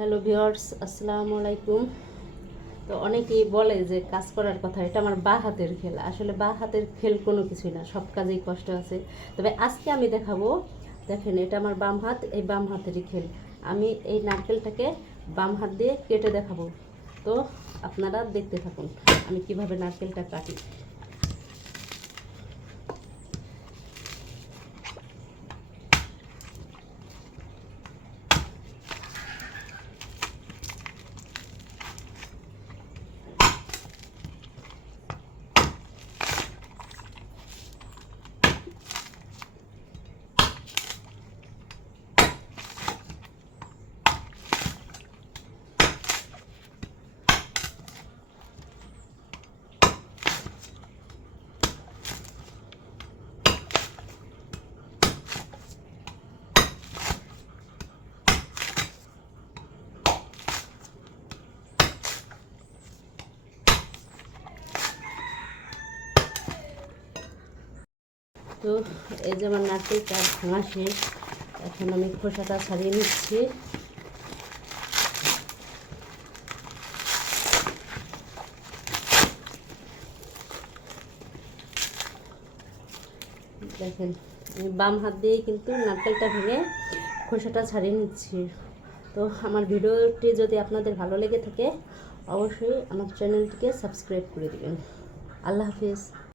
Hello viewers আসসালামু আলাইকুম। তো অনেকেই বলে যে কাজ করার কথা, এটা আমার বা হাতের খেল। আসলে বা হাতের খেল কোনো কিছুই না, সব কাজেই কষ্ট আছে। তবে আজকে আমি দেখাবো, দেখেন এটা আমার বাম হাত, এই বাম হাতেরই খেল। আমি এই নারকেলটাকে বাম হাত দিয়ে কেটে দেখাবো। তো আপনারা দেখতে থাকুন, আমি কীভাবে নারকেলটা কাটি। তো এই যে আমার নারকেলটা ভাঙা শেষ, এখন আমি খোসাটা ছাড়িয়ে নিচ্ছি। দেখেন বাম হাত দিয়ে কিন্তু নারকেলটা ভেঙে খোসাটা ছাড়িয়ে নিচ্ছি। তো আমার ভিডিওটি যদি আপনাদের ভালো লেগে থাকে, অবশ্যই আমার চ্যানেলটিকে সাবস্ক্রাইব করে দেবেন। আল্লাহ হাফিজ।